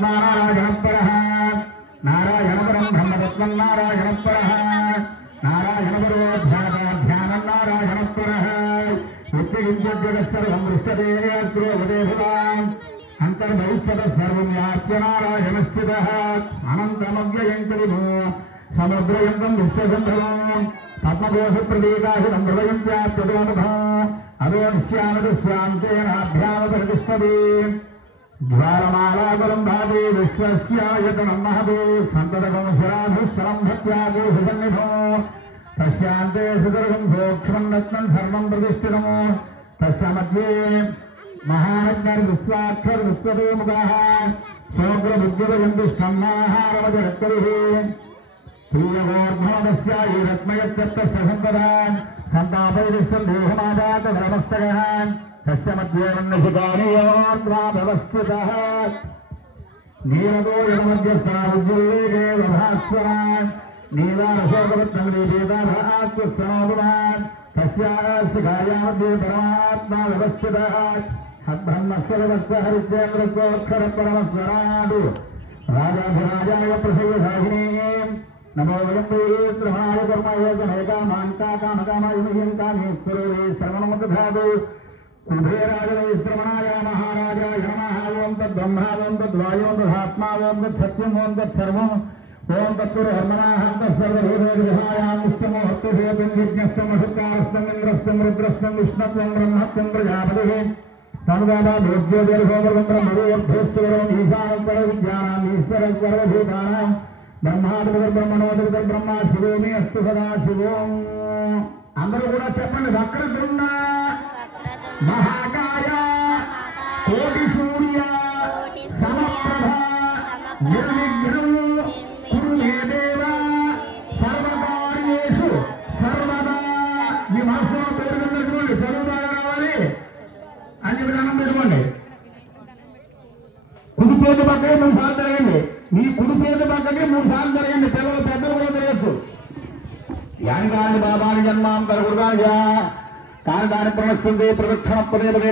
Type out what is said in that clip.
परमात्मा नारायणपरः नारायणपरं ब्रह्मतत्त्वं नारायणपरः नारायणपरो ध्यानं नारायणपरः सर्वं दृश्यते अग्रोपदेशताम् अंतर्भविष्यतः सर्वं व्याप्य नारायणस्थितः अनन्तमव्ययं कविनो समुद्रयन्तं विश्वसम्भवम् पद्मकोशप्रतीकाशितं हृदयं व्याप्यतोमुखम् अदो निश्यानदस्यान्तेनाभ्यामप्रतिष्ठते ज्वालमालाकुलं भाति विश्वस्यायतनं महतो सन्ततकंसराधुस्तरं भक्त्यागोषसन्निधो तस्यान्ते सुदर्गं सूक्ष्मं रत्नं सर्वं प्रतिष्ठितम् तस्य मध्ये महानग्नर्विश्वाक्षर विश्वतोमुखः शोग्रबुद्धिवयन्तिष्ठन्नाहारवजरक्तविः प्रियगोर्धनदस्यायि रत्मयत्यस्तस्य सम्पदान् सन्तापैरिष्टं देहमादातधर्मस्तकः तस्य मध्ये वह्निशिकानीयोर्द्वाभवस्थितः नीलतो यमध्यस्थः उज्ज्वल्लेके वभास्वरान् नीलारशोकवत्तमलीपेदाभास्वस्तनोपुमान् तस्याशिखाया मध्ये परमात्मा व्यवस्थितः ब्रह्मस्वरवस्य हरिद्रेन्द्रस्वोक्षरपरमस्वरादु राजाधिराजाय प्रसव्यसाहिनीम् नमो वयम्बेत्रमाय कर्मयोगमेकामान्ताकामकामयुमिहिन्तामीश्वरो वे श्रवणमुदधातु कुबेराजवे श्रवणाय महाराजाय नमः ओं तद्ब्रह्मा ओं तद्वायो तदात्मा ओं तत्सत्यम् ओं तत्सर्वम् ओं तत्पुरहर्मणाहं तत्सर्वभूतविहायाम् इष्टमोहत्तुभेदं यज्ञस्तमसुकारस्तम् इन्द्रस्तम् रुद्रस्तम् विष्णुत्वं ब्रह्मत्वं प्रजापतिः सर्वदा भोज्योतिर्भोगं ब्रह्मरूर्धेश्वरम् ईशानं परविद्यानाम् ईश्वरं सर्वभूतानां ब्रह्मादिर्ब्रह्मणोदिर्ब्रह्मा शिवो मे अस्तु सदा शिवोम् అందరూ కూడా చెప్పండి వక్రతుండ మహాకాయ కోటి సూర్య సమప్రభ నిర్విఘ్నం కురు మే దేవ సర్వకార్యేషు సర్వదా ఈ మాసంలో పేరు పెట్టుకోండి చదువుబాగా రావాలి అని చెప్పి దండం పెట్టుకోండి కుడి చేతి పక్కకే 3 సార్లు తిరగండి మీ కుడి చేతి పక్కకే 3 సార్లు తిరగండి పిల్లలు పెద్దలు కూడా తిరగచ్చు यानि बाबानि जन्मां करगुर्गाय कानि प्रणश्यन्ते प्रदक्षिण पदे पदे